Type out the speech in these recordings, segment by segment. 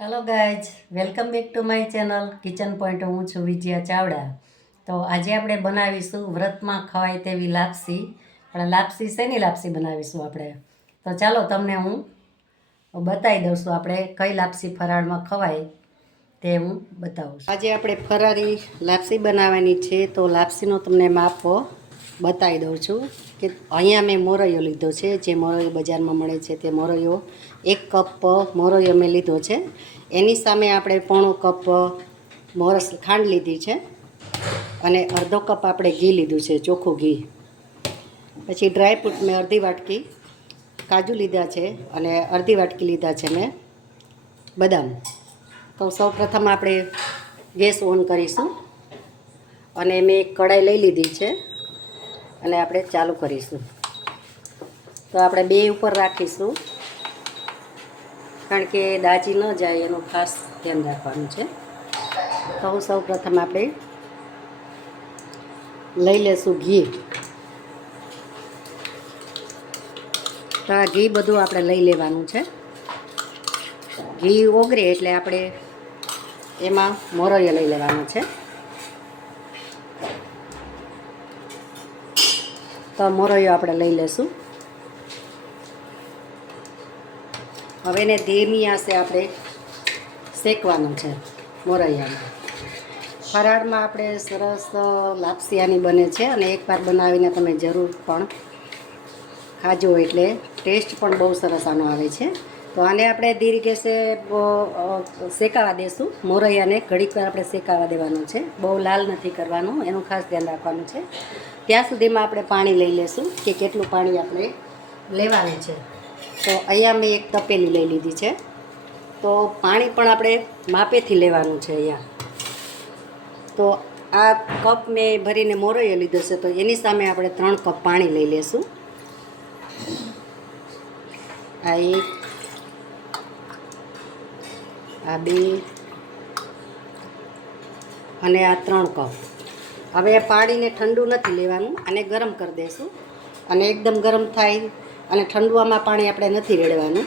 Hello guys, welcome back to my channel kitchen point. હું છું વિજયા ચાવડા. તો આજે આપણે બનાવીશું વ્રતમાં ખવાય તેવી લાપસી. પણ લાપસી શેની લાપસી બનાવીશું આપણે? તો ચાલો તમને હું બતાવી દઉં છું આપણે કઈ લાપસી ફરાળમાં ખવાય તે હું બતાવું છું. આજે આપણે ફરાળી લાપસી બનાવવાની છે. તો લાપસીનો તમને માપ બતાવી દઉં છું કે અહીંયા મેં મોરૈયો લીધો છે. જે મોરૈયો બજારમાં મળે છે તે મોરૈયો 1 કપ મોરૈયો મેં લીધો છે. એની સામે આપણે 1/4 કપ ખાંડ લીધી છે અને અડધો કપ આપણે ઘી લીધું છે, ચોખ્ખું ઘી. પછી ડ્રાયફ્રૂટ મેં અડધી વાટકી કાજુ લીધા છે અને અડધી વાટકી લીધા છે મેં બદામ. તો સૌ પ્રથમ આપણે ગેસ ઓન કરીશું અને મેં એક કઢાઈ લઈ લીધી છે અને આપણે ચાલુ કરીશું. તો આપણે 2 ઉપર રાખીશું કારણ કે દાજી ન જાય એનું ખાસ ધ્યાન રાખવાનું છે. તો સૌ પ્રથમ આપણે લઈ લેશું ઘી. તો આ ઘી બધું આપણે લઈ લેવાનું છે. ઘી ઓગળે એટલે આપણે એમાં મોરૈયો લઈ લેવાનો છે. તો મોરૈયો આપણે લઈ લેશું. હવે એને ધીમી આંચે આપણે શેકવાનું છે મોરૈયાને. ફરાળમાં આપણે સરસ લાપસી આની બને છે અને એકવાર બનાવીને તમે જરૂર પણ ખાજો એટલે ટેસ્ટ પણ બહુ સરસ આનો આવે છે. તો આને આપણે ધીરી ગેસે શેકાવા દેશું. મોરૈયાને ઘડીક વાર આપણે શેકાવા દેવાનું છે, બહુ લાલ નથી કરવાનું, એનું ખાસ ધ્યાન રાખવાનું છે. ત્યાં સુધીમાં આપણે પાણી લઈ લેશું કે કેટલું પાણી આપણે લેવાનું છે. તો અહીંયા મેં એક તપેલી લઈ લીધી છે. તો પાણી પણ આપણે માપેથી લેવાનું છે અહીંયા. તો આ કપ મેં ભરીને મોરૈયો લીધો છે, તો એની સામે આપણે 3 કપ પાણી લઈ લેશું. આ 1, આ 2 અને આ 3 કપ. હવે પાણીને ઠંડુ નથી લેવાનું, આને ગરમ કરી દઈશું. અને એકદમ ગરમ થાય અને ઠંડુમાં પાણી આપણે નથી રેડવાનું.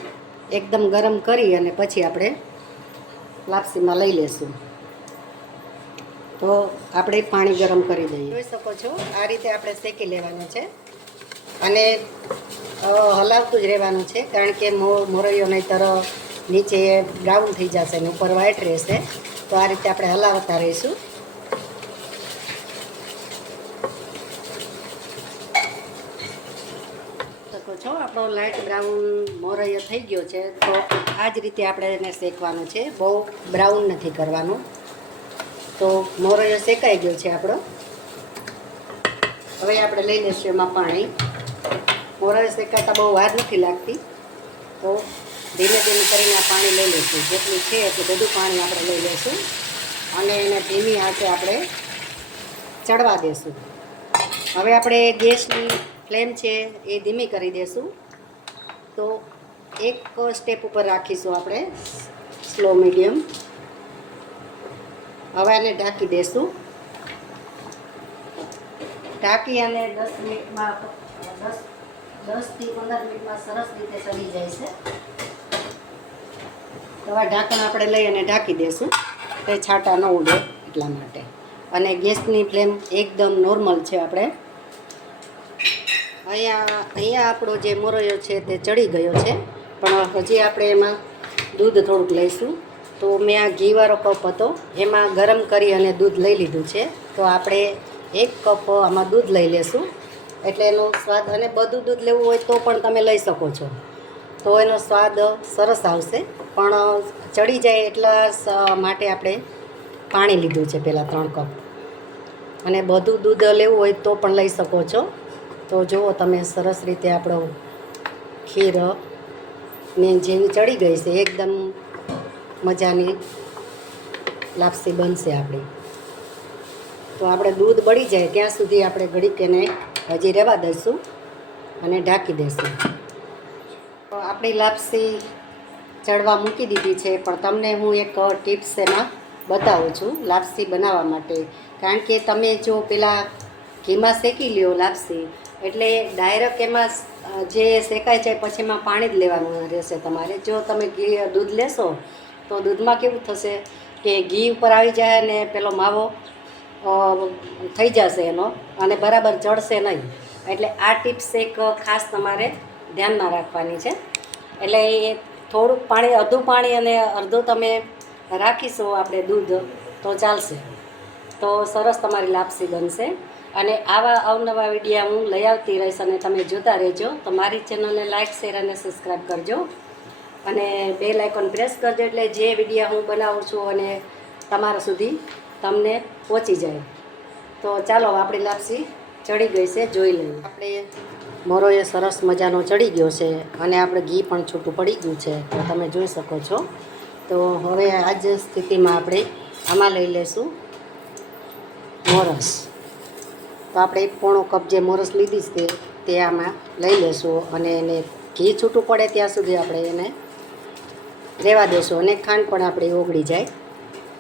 એકદમ ગરમ કરી અને પછી આપણે લાપસીમાં લઈ લેશું. તો આપણે પાણી ગરમ કરી દઈએ. જોઈ શકો છો આ રીતે આપણે શેકી લેવાનું છે અને હલાવતું જ રહેવાનું છે કારણ કે મોરૈયો નહીંતર નીચે બ્રાઉન થઈ જશે ને ઉપર વ્હાઈટ રહેશે. તો આ રીતે આપણે હલાવતા રહીશું. છો આપણો લાઇટ બ્રાઉન મોરૈયો થઈ ગયો છે. તો આ જ રીતે આપણે એને શેકવાનું છે, બહુ બ્રાઉન નથી કરવાનું. તો મોરૈયો શેકાઈ ગયો છે આપણો. હવે આપણે લઈ લઈશું એમાં પાણી. મોરૈયો શેકાતા બહુ વાર નથી લાગતી. તો ધીમે ધીમે કરીને આ પાણી લઈ લઈશું. જેટલું છે એટલું બધું પાણી આપણે લઈ લઈશું અને એને ધીમી આંચે આપણે ચડવા દઈશું. હવે આપણે ગેસની ફ્લેમ છે એ ધીમી કરી દઈશું. તો એક સ્ટેપ ઉપર રાખીશું આપણે સ્લો મીડિયમ. હવે આને ઢાંકી દઈશું. ઢાંકી અને 10 મિનિટમાં 10થી 15 મિનિટમાં સરસ રીતે ચડી જાય છે. તો આ ઢાંકણ આપણે લઈ અને ઢાંકી દઈશું. તે છાંટા ન ઉડે એટલા માટે. અને ગેસની ફ્લેમ એકદમ નોર્મલ છે. આપણે અહીંયા આપણો જે મોરૈયો છે તે ચડી ગયો છે, પણ હજી આપણે એમાં દૂધ થોડુંક લઈશું. તો મેં આ ઘીવાળો કપ હતો એમાં ગરમ કરી અને દૂધ લઈ લીધું છે. તો આપણે 1 કપ આમાં દૂધ લઈ લેશું એટલે એનો સ્વાદ, અને બધું દૂધ લેવું હોય તો પણ તમે લઈ શકો છો. તો એનો સ્વાદ સરસ આવશે. પણ ચડી જાય એટલા માટે આપણે પાણી લીધું છે પહેલાં 3 કપ. અને બધું દૂધ લેવું હોય તો પણ લઈ શકો છો. તો જુઓ તમે સરસ રીતે આપણો ખીર ને જેવી ચડી ગઈ છે, એકદમ મજાની લાપસી બનશે આપણી. તો આપણે દૂધ બળી જાય ત્યાં સુધી આપણે ઘડીક એને હજી રહેવા દઈશું અને ઢાંકી દઈશું. તો આપણી લાપસી ચડવા મૂકી દીધી છે. પણ તમને હું એક ટિપ્સ એમાં બતાવું છું લાપસી બનાવવા માટે. કારણ કે તમે જો પેલા ઘીમાં શેકી લ્યો લાપસી એટલે ડાયરેક્ટ એમાં જે શેકાઈ જાય પછી એમાં પાણી જ લેવાનું રહેશે તમારે. જો તમે દૂધ લેશો તો દૂધમાં કેવું થશે કે ઘી ઉપર આવી જાય ને પેલો માવો થઈ જશે એનો અને બરાબર ચડશે નહીં. એટલે આ ટિપ્સ એક ખાસ તમારે ધ્યાનમાં રાખવાની છે. એટલે એ થોડુંક પાણી, અડધું પાણી અને અડધું તમે રાખીશું આપણે દૂધ તો ચાલશે. તો સરસ તમારી લાપસી બનશે. અને આવા અવનવા વિડીયા હું લઈ આવતી રહીશ અને તમે જોતા રહેજો. તો મારી ચેનલને લાઇક, શેર અને સબસ્ક્રાઈબ કરજો અને બેલ આઇકોન પ્રેસ કરજો એટલે જે વિડીયા હું બનાવું છું અને તમારા સુધી તમને પહોંચી જાય. તો ચાલો આપણી લાપસી ચડી ગઈ છે, જોઈ લઈએ. આપણે મોરો એ સરસ મજાનો ચડી ગયો છે અને આપણે ઘી પણ છૂટું પડી ગયું છે, તો તમે જોઈ શકો છો. તો હવે આ જ સ્થિતિમાં આપણે આમાં લઈ લઈશું મોરસ. તો આપણે 1 કપ જે મોરસ લીધી છે તે આમાં લઈ લઈશું અને એને ઘી છૂટું પડે ત્યાં સુધી આપણે એને રહેવા દઈશું અને ખાંડ પણ આપણી ઓગળી જાય.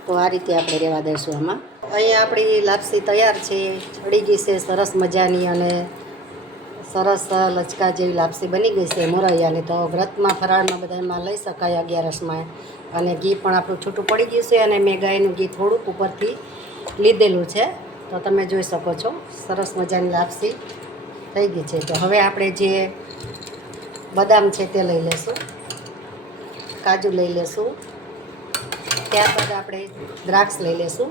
તો આ રીતે આપણે રહેવા દઈશું આમાં. અહીંયા આપણી લાપસી તૈયાર છે, ચડી ગઈ છે સરસ મજાની અને સરસ લચકા જેવી લાપસી બની ગઈ છે મોરૈયાની. તો વ્રતમાં ફરાળમાં બધામાં લઈ શકાય 11સમાં. અને ઘી પણ આપણું છૂટું પડી ગયું છે અને મેં ગાયનું ઘી થોડુંક ઉપરથી લીધેલું છે. તો તમે જોઈ શકો છો સરસ મજાની લાપસી થઈ ગઈ છે. તો હવે આપણે જે બદામ છે તે લઈ લઈશું, કાજુ લઈ લઈશું, ત્યારબાદ આપણે દ્રાક્ષ લઈ લઈશું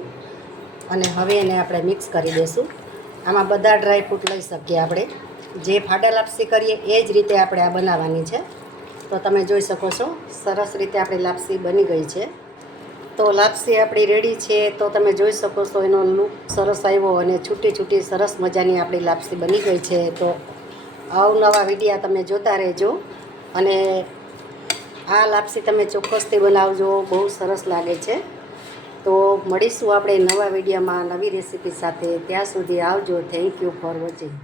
અને હવે એને આપણે મિક્સ કરી દઈશું. આમાં બધા ડ્રાયફ્રૂટ લઈ શકીએ આપણે. જે ફાડા લાપસી કરીએ એ જ રીતે આપણે આ બનાવવાની છે. તો તમે જોઈ શકો છો સરસ રીતે આપણી લાપસી બની ગઈ છે. તો લાપસી આપણી રેડી છે. તો તમે જોઈ શકો છો એનો લુક સરસ આવ્યો અને છૂટી છૂટી સરસ મજાની આપણી લાપસી બની ગઈ છે. તો અવનવા વિડીયા તમે જોતા રહેજો અને આ લાપસી તમે ચોક્કસથી બનાવજો, બહુ સરસ લાગે છે. તો મળીશું આપણે નવા વિડીયોમાં નવી રેસીપી સાથે. ત્યાં સુધી આવજો. Thank you for watching.